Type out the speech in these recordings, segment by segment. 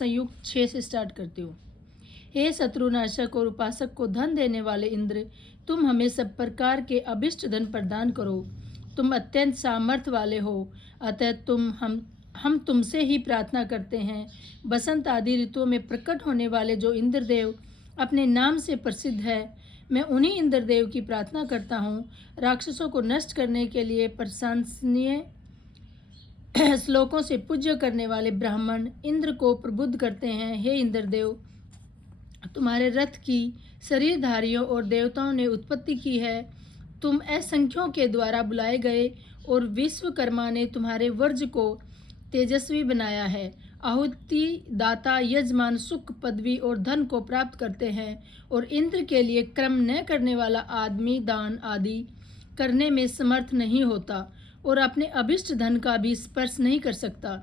संयुक्त 6 से स्टार्ट करती हूँ। हे शत्रुनाशक और उपासक को धन देने वाले इंद्र, तुम हमें सब प्रकार के अभिष्ट धन प्रदान करो। तुम अत्यंत सामर्थ्य वाले हो, अतः हम तुमसे ही प्रार्थना करते हैं। बसंत आदि ऋतुओं में प्रकट होने वाले जो इंद्रदेव अपने नाम से प्रसिद्ध है, मैं उन्हीं इंद्रदेव की प्रार्थना करता हूँ। राक्षसों को नष्ट करने के लिए प्रशंसनीय श्लोकों से पूज्य करने वाले ब्राह्मण इंद्र को प्रबुद्ध करते हैं। हे इंद्रदेव, तुम्हारे रथ की शरीरधारियों और देवताओं ने उत्पत्ति की है। तुम असंख्यों के द्वारा बुलाए गए और विश्वकर्मा ने तुम्हारे वर्ज को तेजस्वी बनाया है। आहुति दाता यजमान सुख, पदवी और धन को प्राप्त करते हैं, और इंद्र के लिए कर्म न करने वाला आदमी दान आदि करने में समर्थ नहीं होता और अपने अभिष्ट धन का भी स्पर्श नहीं कर सकता।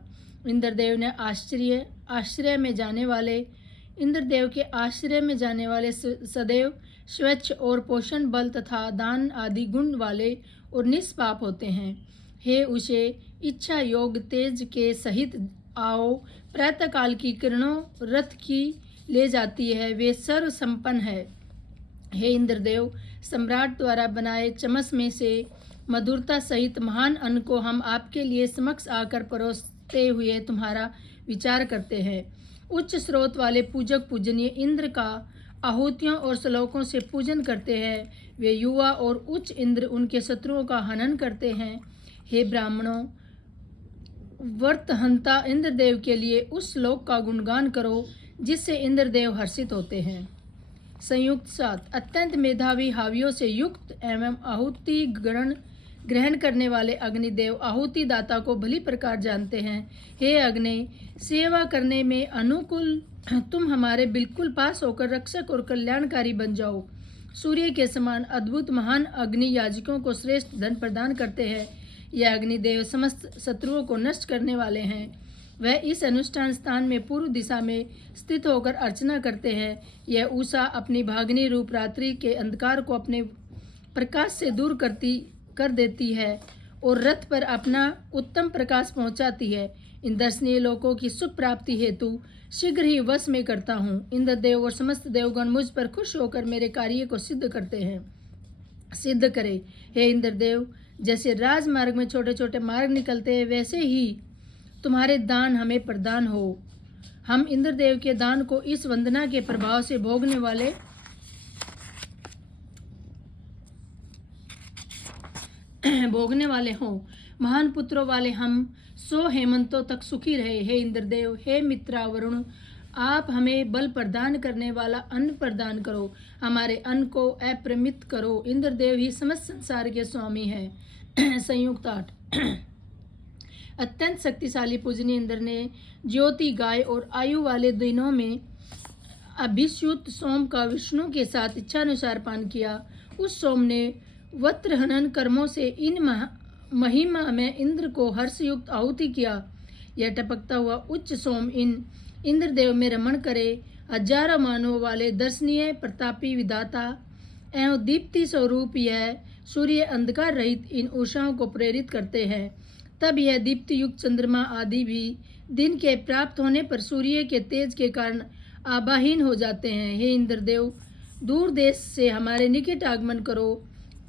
इंद्रदेव के आश्रय में जाने वाले सदैव स्वच्छ और पोषण बल तथा दान आदि गुण वाले और निष्पाप होते हैं। हे उषे, इच्छा योग तेज के सहित आओ। प्रातःकाल की किरणों रथ की ले जाती है, वे सर्व संपन्न है। हे इंद्रदेव, सम्राट द्वारा बनाए चमस में से मधुरता सहित महान अन्न को हम आपके लिए समक्ष आकर परोसते हुए तुम्हारा विचार करते हैं। उच्च स्रोत वाले पूजक पूजनीय इंद्र का आहुतियों और श्लोकों से पूजन करते हैं। वे युवा और उच्च इंद्र उनके शत्रुओं का हनन करते हैं। हे ब्राह्मणों, वर्तहंता इंद्रदेव के लिए उस श्लोक का गुणगान करो जिससे इंद्रदेव हर्षित होते हैं। संयुक्त 7 अत्यंत मेधावी हावियों से युक्त एवं आहुति ग्रहण करने वाले अग्निदेव आहुति दाता को भली प्रकार जानते हैं। हे अग्नि, सेवा करने में अनुकूल तुम हमारे बिल्कुल पास होकर रक्षक और कल्याणकारी बन जाओ। सूर्य के समान अद्भुत महान अग्नि याजकों को श्रेष्ठ धन प्रदान करते हैं। यह अग्निदेव समस्त शत्रुओं को नष्ट करने वाले हैं। वह इस अनुष्ठान स्थान में पूर्व दिशा में स्थित होकर अर्चना करते हैं। यह उषा अपनी भागनी रूप रात्रि के अंधकार को अपने प्रकाश से दूर कर देती है और रथ पर अपना उत्तम प्रकाश पहुंचाती है। इन दर्शनीय लोकों की सुख प्राप्ति हेतु शीघ्र ही वश में करता हूँ। इंद्रदेव और समस्त देवगण मुझ पर खुश होकर मेरे कार्य को सिद्ध करे। हे इंद्रदेव, जैसे राजमार्ग में छोटे छोटे मार्ग निकलते हैं, वैसे ही तुम्हारे दान हमें प्रदान हो। हम इंद्रदेव के दान को इस वंदना के प्रभाव से भोगने वाले हों। महान पुत्रों वाले हम 100 हेमंतों तक सुखी रहे। हे इंद्रदेव, हे मित्रा वरुण, आप हमें बल प्रदान करने वाला अन्न प्रदान करो। हमारे अन्न को अप्रमित करो। इंद्रदेव ही समस्त संसार के स्वामी हैं। संयुक्त 8 अत्यंत शक्तिशाली पूजनीय इंद्र ने ज्योति गाय और आयु वाले दिनों में अभिष्युत सोम का विष्णु के साथ इच्छानुसार पान किया। उस सोम ने वत्रहनन कर्मों से इन महिमा में इंद्र को हर्षयुक्त आहुति किया। यह टपकता हुआ उच्च सोम इन इंद्रदेव में रमण करे। हजारों मानवों वाले दर्शनीय प्रतापी विधाता एवं दीप्ति स्वरूप यह सूर्य अंधकार रहित इन उषाओं को प्रेरित करते हैं। तब यह दीप्ति युक्त चंद्रमा आदि भी दिन के प्राप्त होने पर सूर्य के तेज के कारण आभाहीन हो जाते हैं। हे इंद्रदेव, दूर देश से हमारे निकट आगमन करो।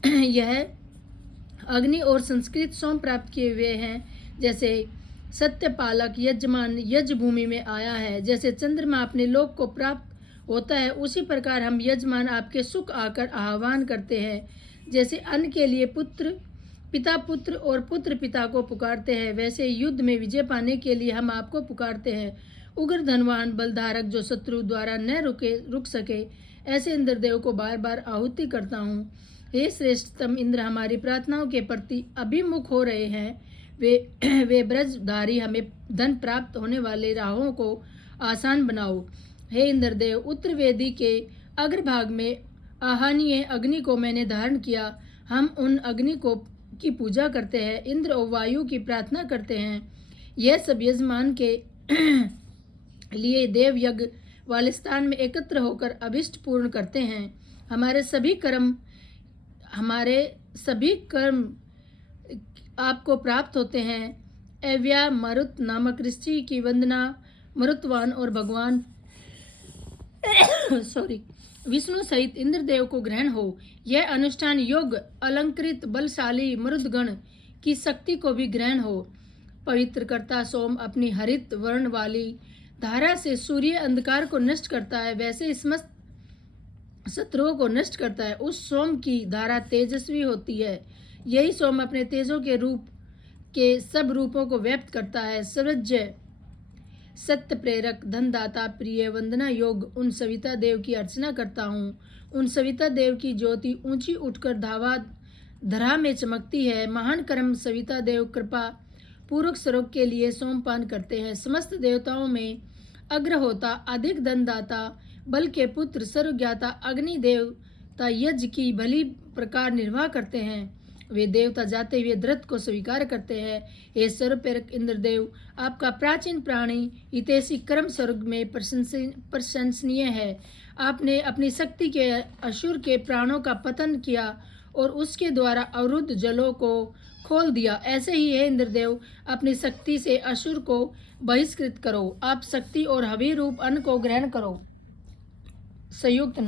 यह अग्नि और संस्कृत सोम प्राप्त किए हुए हैं। जैसे सत्यपालक यजमान यज्ञ भूमि में आया है, जैसे चंद्रमा अपने लोक को प्राप्त होता है, उसी प्रकार हम यजमान आपके सुख आकर आह्वान करते हैं। जैसे अन्न के लिए पिता पुत्र और पुत्र पिता को पुकारते हैं, वैसे युद्ध में विजय पाने के लिए हम आपको पुकारते हैं। उग्र धनवान बलधारक जो शत्रु द्वारा न रुक सके, ऐसे इंद्रदेव को बार बार आहुति करता हूँ। हे श्रेष्ठतम इंद्र, हमारी प्रार्थनाओं के प्रति अभिमुख हो रहे हैं। वे ब्रजधारी हमें धन प्राप्त होने वाले राहों को आसान बनाओ। हे इंद्रदेव, उत्तर वेदी के अग्रभाग में आहनीय अग्नि को मैंने धारण किया। हम उन अग्नि की पूजा करते हैं, इंद्र और वायु की प्रार्थना करते हैं। यह सब यजमान के लिए देव यज्ञ वाले स्थान में एकत्र होकर अभिष्ट पूर्ण करते हैं। हमारे सभी कर्म आपको प्राप्त होते हैं। एव्या मरुत नामक ऋषि की वंदना मरुत्वान और भगवान विष्णु सहित इंद्रदेव को ग्रहण हो। यह अनुष्ठान योग्य अलंकृत बलशाली मरुदगण की शक्ति को भी ग्रहण हो। पवित्रकर्ता सोम अपनी हरित वर्ण वाली धारा से सूर्य अंधकार को नष्ट करता है, वैसे समस्त शत्रुओं को नष्ट करता है। उस सोम की धारा तेजस्वी होती है। यही सोम अपने तेजों के सब रूपों को व्यक्त करता है। सर्वज्ञ सत्य प्रेरक धनदाता प्रिय वंदना योग उन सविता देव की अर्चना करता हूँ। उन सविता देव की ज्योति ऊंची उठकर धरा में चमकती है। महान कर्म सविता देव कृपा पूर्वक स्वरूप के लिए सोमपान करते हैं। समस्त देवताओं में अग्र होता अधिक धनदाता बल के पुत्र सर्वज्ञाता अग्नि देवता यज्ञ की भली प्रकार निर्वाह करते हैं। वे देवता जाते हुए द्रत को स्वीकार करते हैं। हे सर्वप्रेरक इंद्रदेव, आपका प्राचीन प्राणी हितैषी कर्म स्वर्ग में प्रशंसनीय है। आपने अपनी शक्ति के असुर के प्राणों का पतन किया और उसके द्वारा अवरुद्ध जलों को खोल दिया। ऐसे ही है इंद्रदेव, अपनी शक्ति से असुर को बहिष्कृत करो। आप शक्ति और हवि रूप अन्न को ग्रहण करो। संयुक्त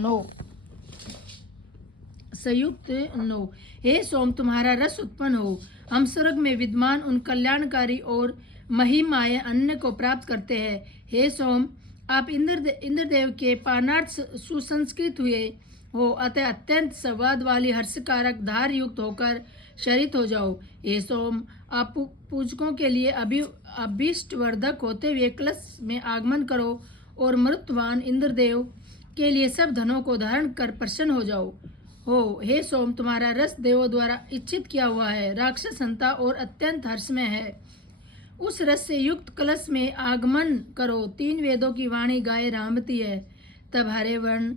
नो हे सोम, तुम्हारा रस उत्पन्न हो। हम स्वर्ग में विद्यमान उन कल्याणकारी और महिमाय अन्न को प्राप्त करते हैं। हे सोम, आप इंद्रदेव के पानार्थ सुसंस्कृत हुए हो, अतः अत्यंत संवाद वाली हर्षकारक धार युक्त होकर शरित हो जाओ। हे सोम, आप पूजकों के लिए अभीष्ट वर्धक होते हुए कलश में आगमन करो और मरुत्वान इंद्रदेव के लिए सब धनों को धारण कर प्रसन्न हो जाओ। हे सोम, तुम्हारा रस देवों द्वारा इच्छित किया हुआ है, राक्षस हंता और अत्यंत हर्षमय है। उस रस से युक्त कलश में आगमन करो। 3 वेदों की वाणी गाय रामती है। तब हरे वर्ण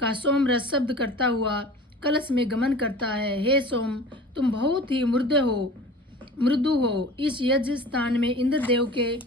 का सोम रस शब्द करता हुआ कलश में गमन करता है। हे सोम, तुम बहुत ही मृदु हो। इस यज्ञ स्थान में इंद्रदेव के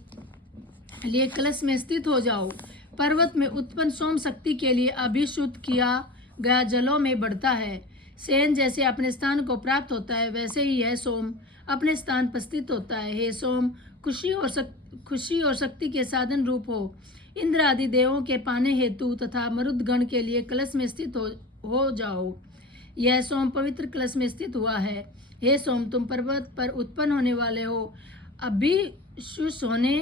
लिए कलश में स्थित हो जाओ। पर्वत में उत्पन्न सोम शक्ति के लिए अभिषुद्ध किया गया जलों में बढ़ता है। सेन जैसे अपने स्थान को प्राप्त होता है, वैसे ही यह सोम अपने स्थान पर स्थित होता है। हे सोम, खुशी और शक्ति के साधन रूप हो। इंद्र आदि देवों के पाने हेतु तथा मरुदगण के लिए कलश में स्थित हो जाओ। यह सोम पवित्र कलश में स्थित हुआ है। हे सोम, तुम पर्वत पर उत्पन्न होने वाले हो। अभिषुष होने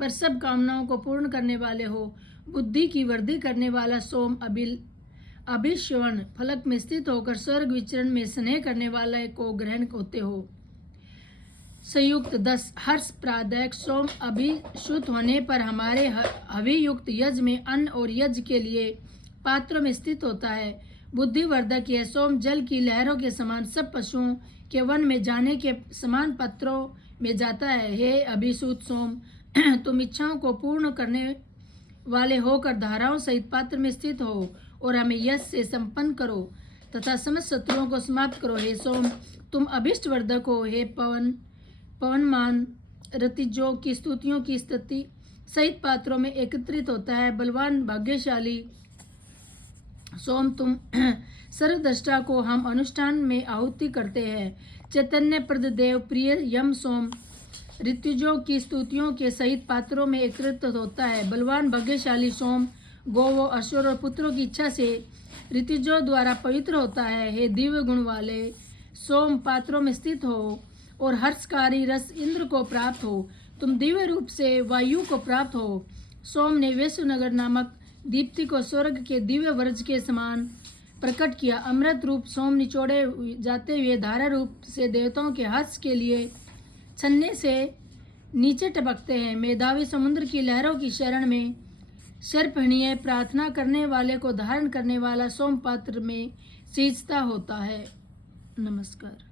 पर सब कामनाओं को पूर्ण करने वाले हो। बुद्धि की वृद्धि करने वाला सोम अभिश्वण फलक में स्थित होकर स्वर्ग विचरण में स्नेह करने वाले को ग्रहण होते हो। संयुक्त 10 हर्ष प्रादायक सोम अभिषुत होने पर हमारे हवि युक्त यज्ञ में अन्न और यज्ञ के लिए पात्रों में स्थित होता है। बुद्धिवर्धक यह सोम जल की लहरों के समान सब पशुओं के वन में जाने के समान पत्रों में जाता है। हे अभिषुत सोम, तुम इच्छाओं को पूर्ण करने वाले होकर धाराओं सहित पात्र में स्थित हो और हमें यश से संपन्न करो तथा समस्त शत्रुओं को समाप्त करो। हे सोम, तुम अभिष्ट वर्धक हो। हे पवनमान रतिजो की स्तुतियों की स्तुति सहित पात्रों में एकत्रित होता है। बलवान भाग्यशाली सोम, तुम सर्वद्रष्टा को हम अनुष्ठान में आहुति करते हैं। चैतन्य प्रद देव प्रिय यम सोम ऋतुजों की स्तुतियों के सहित पात्रों में एकत्रित होता है। बलवान भाग्यशाली सोम गौवों असुर और पुत्रों की इच्छा से ऋतुजों द्वारा पवित्र होता है। हे दिव्य गुण वाले सोम, पात्रों में स्थित हो और हर्षकारी रस इंद्र को प्राप्त हो। तुम दिव्य रूप से वायु को प्राप्त हो। सोम ने वैश्वनगर नामक दीप्ति को स्वर्ग के दिव्य वर्ज के समान प्रकट किया। अमृत रूप सोम निचोड़े जाते हुए धारा रूप से देवताओं के हर्ष के लिए छन्ने से नीचे टपकते हैं। मेधावी समुद्र की लहरों की शरण में सर्पहणीय प्रार्थना करने वाले को धारण करने वाला सोम पात्र में सींचता होता है। नमस्कार।